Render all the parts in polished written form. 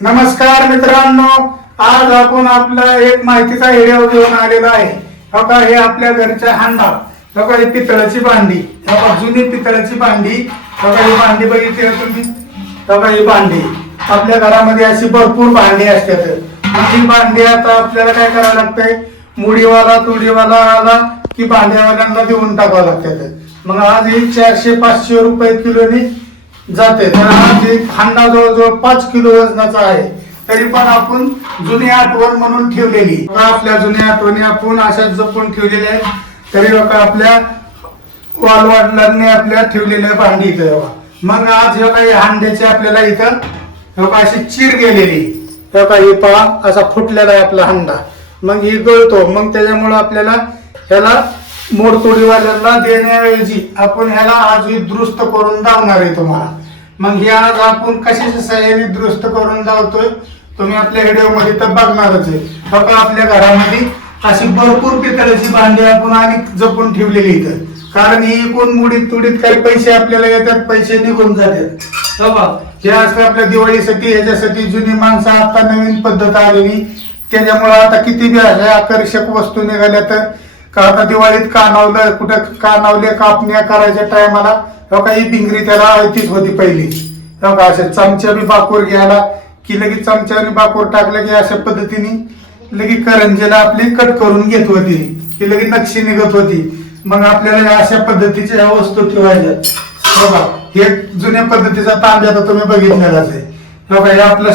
नमस्कार मित्रांनो, आज आपण आपला एक माहितीचा व्हिडिओ घेऊन आलेला आहे. बघा, हे आपल्या घरच्या हांडा, बघा ही पितळाची भांडी, बघा जुनी पितळाची भांडी. बघा ही भांडी बघितली तुम्ही, बघा ही भांडी आपल्या घरामध्ये अशी भरपूर भांडी असतात. ही भांडी आता आपल्याला काय करावं लागतंय, मुडीवाला तुडीवाला आला की भांड्यावाल्यांना देऊन टाकावं लागतात. मग आज ही 400-500 रुपये किलोनी जाते. तर आज एक हांडा जवळजवळ 5 किलो वजनाचा आहे. तरी पण आपण जुनी आठवण म्हणून ठेवलेली, आपल्या जुन्या आठवणी आपण अशाच जपून ठेवलेल्या आहेत. तरी बघा आपल्या वालवडिलांनी आपल्या ठेवलेल्या भांडी इथं. मग आज हे काही हांड्याची आपल्याला इथं बघा अशी चीर गेलेली, बघा ही पहा असा फुटलेला आहे आपला हांडा. मग ही गळतो, मग त्याच्यामुळे आपल्याला ह्याला मोडतोडीवाल्यांना देण्याऐवजी आपण ह्याला आज ही दुरुस्त करून दावणार आहे तुम्हाला. मग हे आज आपण कशाच्या सहाय्याने दुरुस्त करून दावतोय तुम्ही आपल्या व्हिडिओ मध्ये तर बघणारच आहे. बघा आपल्या घरामध्ये अशी भरपूर पितळाची भांडी आपण आणि जपून ठेवलेली इथं, कारण ही कोण मुडीत तुडीत काही पैसे आपल्याला येतात, पैसे निघून जातात. बघा हे असं आपल्या दिवाळीसाठी ह्याच्यासाठी जुनी माणसं, आता नवीन पद्धत आलेली, त्याच्यामुळे आता किती बी अशा आकर्षक वस्तू निघाल्या. तर का आता दिवाळीत कानावलं, कुठं कानावले कापण्या करायच्या टायमाला बघा ही भिंगरी त्याला ऐतीच होती पहिली. बघा अशा चमच्या बी बाकूर घ्यायला की लगेच चमच्याने बाकूर टाकलं की अशा पद्धतीने लगेच करंजीला आपली कट करून घेत होती, की लगेच नक्षी निघत होती. मग आपल्याला अशा पद्धतीच्या ह्या वस्तू ठेवायच्या. बघा हे जुन्या पद्धतीचा तांब्या तर तुम्ही बघितलेलाच आहे. बघा हे आपलं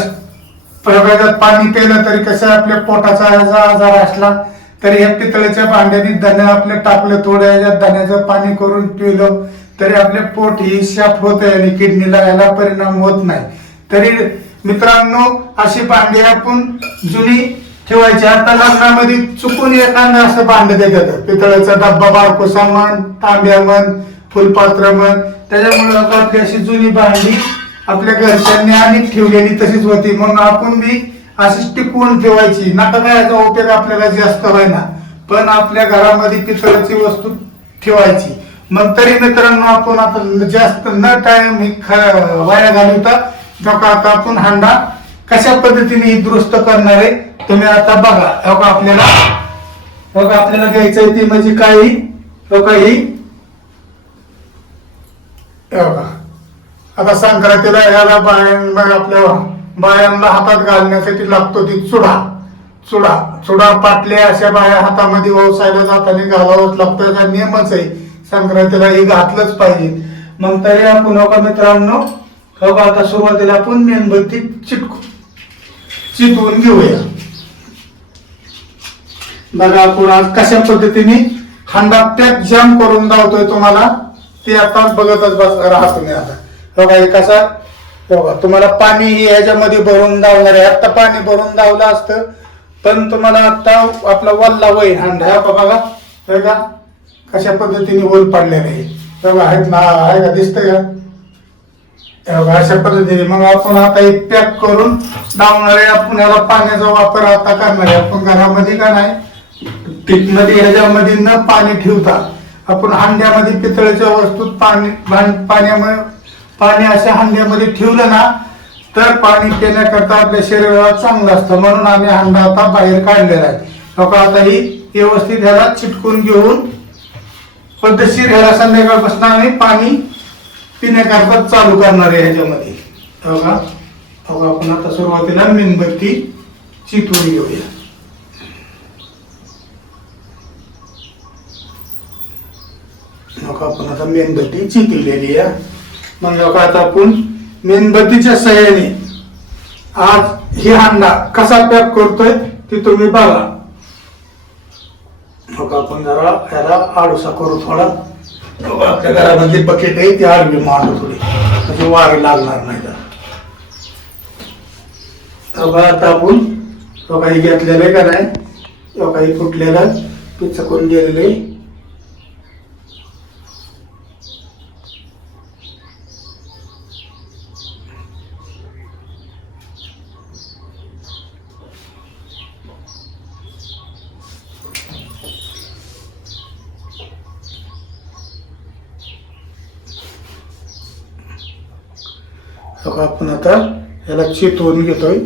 प्रभागात पाणी प्यायलं तरी कसं आपल्या पोटाचा आजार असला तरी या पितळेच्या भांड्याने धने आपले टाकलं, थोड्या ह्याच्यात धण्याचं पाणी करून पिलं तरी आपले पोट ही साफ होत आहे आणि किडनीला याला परिणाम होत नाही. तरी मित्रांनो अशी भांडी आपण जुनी ठेवायची. आता लग्नामध्ये चुकून एखादं असं भांड देतात, पितळेचा डब्बा, बारकोसा म्हण, तांब्या म्हण, फुलपात्र म्हण, त्याच्यामुळे आपली अशी जुनी भांडी आपल्या घरच्यांनी आणि ठेवलेली तशीच होती. मग आपण बी अशीच टिकवून ठेवायची. नका काय याचा उपयोग आपल्याला जास्त व्हायना, पण आपल्या घरामध्ये पितळाची वस्तू ठेवायची. मग तरी मित्रांनो आपण आता जास्त न टाइम वाया घालवता आता आपण हांडा कशा पद्धतीने ही दुरुस्त करणार आहे तुम्ही आता बघा. आपल्याला घ्यायचंय ती म्हणजे काही बघा ही आता संक्रांतीला ह्याला आपल्या बायांना हातात घालण्यासाठी लागतो ती चुडा पाटल्या अशा बाया हातामध्ये व्यवसायाला जाताना घालावंच लागतं, हा नियमच आहे. संक्रांतीला हे घातलंच पाहिजे. मग तरी आपण मित्रांनो आता सुरुवातीला आपण मेणबत्ती चिटवून घेऊया. बघा आपण आज कशा पद्धतीने हांडा पॅक जाम करून दावतोय तुम्हाला ते आता बघतच राहा तुम्ही. आता बघा हे कसा बघा तुम्हाला पाणी ह्याच्यामध्ये भरून दावणार आहे. आता पाणी भरून दावलं असतं पण तुम्हाला आता आपला वल्ला होईल हांडा. बघा कशा पद्धतीने होल पडलेले आहे. बघा आहेत ना, आहे का, दिसतंय का? अशा पद्धतीने मग आपण आता एक पॅक करून दावणार आहे. आपण याला पाण्याचा वापर आता करणार आहे. आपण घरामध्ये का नाही मध्ये ह्याच्यामध्ये न पाणी ठेवता आपण हांड्यामध्ये पितळेच्या वस्तूत पाणी अशा हांड्यामध्ये ठेवलं ना तर पाणी पिण्याकरता आपल्या शरीराला चांगलं असतं. म्हणून आम्ही हांडा आता बाहेर काढलेला आहे. बघा आता ही व्यवस्थित ह्याला चिटकून घेऊन पद्धतशीर ह्याला संध्याकाळपासून आम्ही पाणी पिण्याकरता चालू करणार आहे ह्याच्यामध्ये. बघा आपण आता सुरुवातीला मेणबत्ती चिटवून घेऊया. आपण आता मेणबत्ती चिटवलेली आहे. मग आता आपण मेणबत्तीच्या सहाय्याने आज ही हांडा कसा पॅक करतोय ते तुम्ही बघा. आपण जरा ह्याला आडूसा करू थोडा. आपल्या घरामध्ये बकेट आहे ती आडवी मांडू थोडी म्हणजे वारे लागणार नाही. आता आपण काही घेतलेलं का नाही, काही फुटलेलं पिच्च करून गेलेले. आपण आता याला चितवून घेतोय.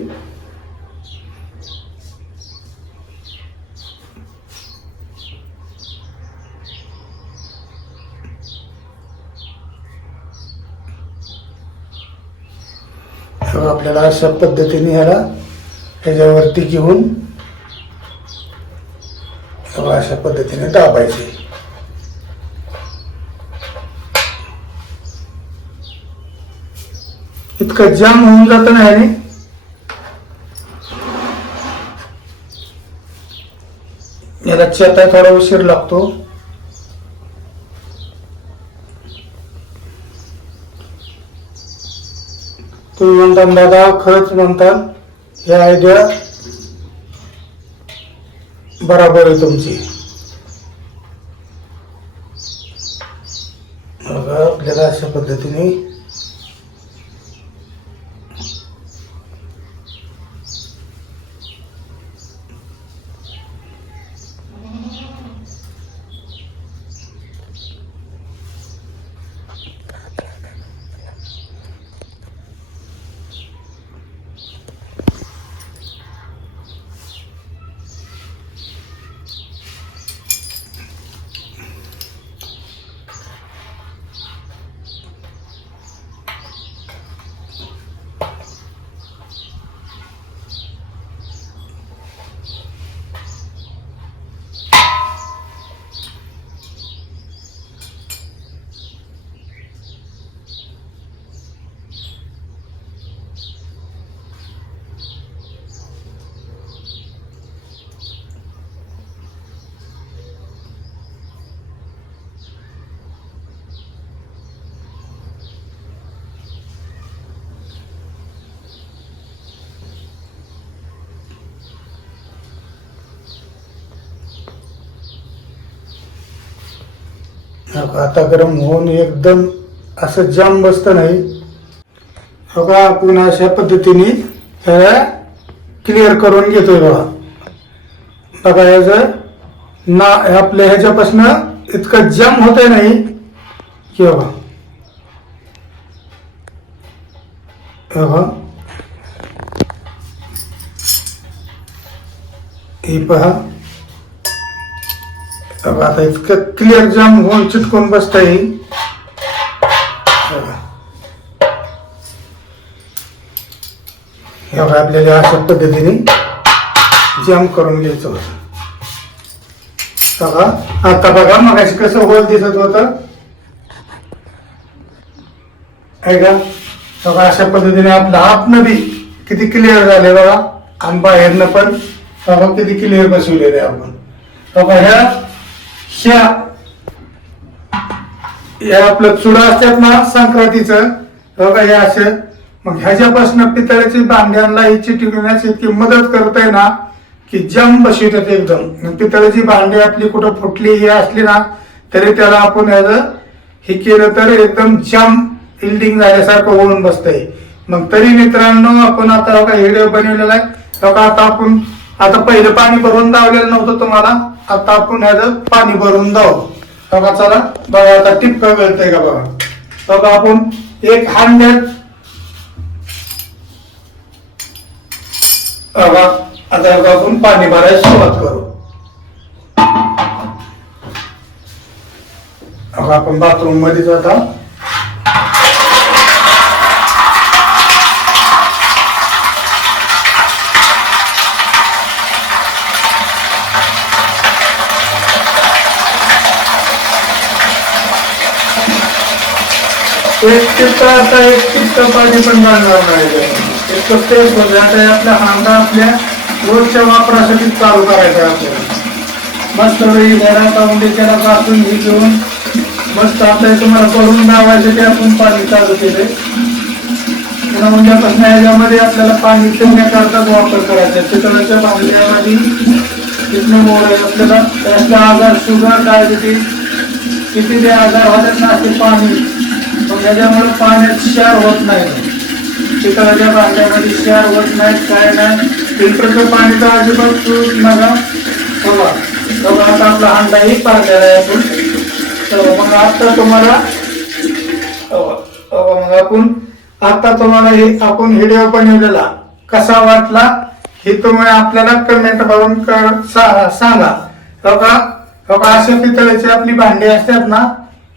आपल्याला अशा पद्धतीने ह्याला ह्याच्यावरती घेऊन अशा पद्धतीने दाबायचे. इतकं जाम होऊन जात नाही, याला चेता थोडा उशीर लागतो. तुम्ही म्हणता दादा खरंच म्हणताल, ही आयडिया बराबर आहे तुमची. आपल्याला अशा पद्धतीने आता गरम होऊन एकदम असं जाम बसत नाही. बघा आपण अशा पद्धतीने ह्याला क्लिअर करून घेतोय. बघा ह्याचं ना आपल्या ह्याच्यापासून इतकं जाम होत नाही की बघा हे पहा. आता इतकं क्लिअर जाम होऊन चिटकून बसता येईल. आपल्याला अशा पद्धतीने जाम करून घ्यायचं होतं. बघा आता बघा मगाशी कसं होल दिसत होतं का. बघा अशा पद्धतीने आपलं आतनं बी किती क्लिअर झाले बघा, आणि बाहेरनं पण बघा किती क्लिअर बसवलेले आपण. बघा ह्या आपलं चुडा असतात ना संक्रांतीचं, बघा हे असं. मग ह्याच्यापासून पितळेची भांड्यांना ही चिटकवण्याची इतकी मदत करते ना की जम बसवतात एकदम. पितळेची भांडी आपली कुठं फुटली हे असली ना तरी त्याला आपण ह्याचं हे केलं तर एकदम जम इल्डिंग झाल्यासारखं होऊन बसतंय. मग तरी मित्रांनो आपण आता बघा व्हिडिओ बनवलेला आहे. बघा आता पहिलं पाणी भरून दावलेलं नव्हतं तुम्हाला, आता आपण ह्याचं पाणी भरून दाव. बघा चला बघा आता टिपकं गळतंय का बघा. बघा आपण एक हांड्यात बघा आता आपण पाणी भरायला सुरुवात करू. बघा आपण बाथरूम मध्ये जाता एक टिपका पाणी पण घालणार नाही. आता आपला हांडा आपल्या रोजच्या वापरासाठी चालू करायचा आपल्याला. मस्त वेळी घरात राहून त्याला घासून हे घेऊन मस्त आपल्याला तुम्हाला करून लावायचं ते आपण पाणी चालू केले. उद्यापासून याच्यामध्ये आपल्याला पाणी ठेवण्याकरताच वापर करायचा. पितळाच्या भांड्यामध्ये किती आपल्याला त्याचा आजार शुगर डायबिटीज किती ते आजार होतात ना ते पाणी. मग याच्यामुळे पाण्यात क्षार होत नाही. पितळाच्या भांड्यामध्ये क्षार होत नाहीत काय नाही. फिल्टरचं पाणी तर अजिबात पिऊच नका. बघा आता आपला हांडाही पारलेला आहे आपण. तर मग आता तुम्हाला मग आपण आता तुम्हाला हे आपण व्हिडिओ बनवलेला कसा वाटला हे तुम्ही आपल्याला कमेंट करून सांगा. अशा पितळेची आपली भांडी असतात ना,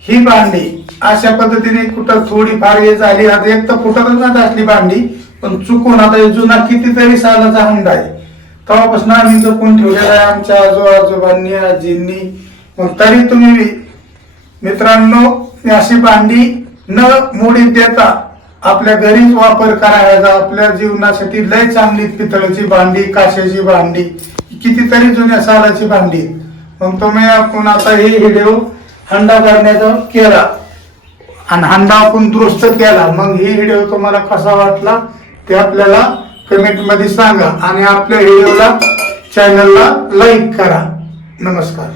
ही भांडी अशा पद्धतीने कुठं थोडी फार हे झाली, आता एक तर फुटतच नाही असली भांडी, पण चुकून आता जुना कितीतरी सालाचा हंडा आहे, तेव्हापासून आम्ही जपून ठेवलेला आहे आमच्या आजोबांनी आजींनी. मग तरी तुम्ही मित्रांनो अशी भांडी न मोडीत देता आपल्या घरीच वापर करायचा. आपल्या जीवनासाठी लय चांगली पितळेची भांडी, काशाची भांडी, कितीतरी जुन्या सालाची भांडी. मग तुम्ही आपण आता हे व्हिडिओ हंडा करण्याचा केला आणि हंडा आपण दुरुस्त केला. मग ही व्हिडिओ तुम्हाला कसा वाटला ते आपल्याला कमेंट मध्ये सांगा आणि आपल्या व्हिडिओला चॅनलला लाईक करा. नमस्कार.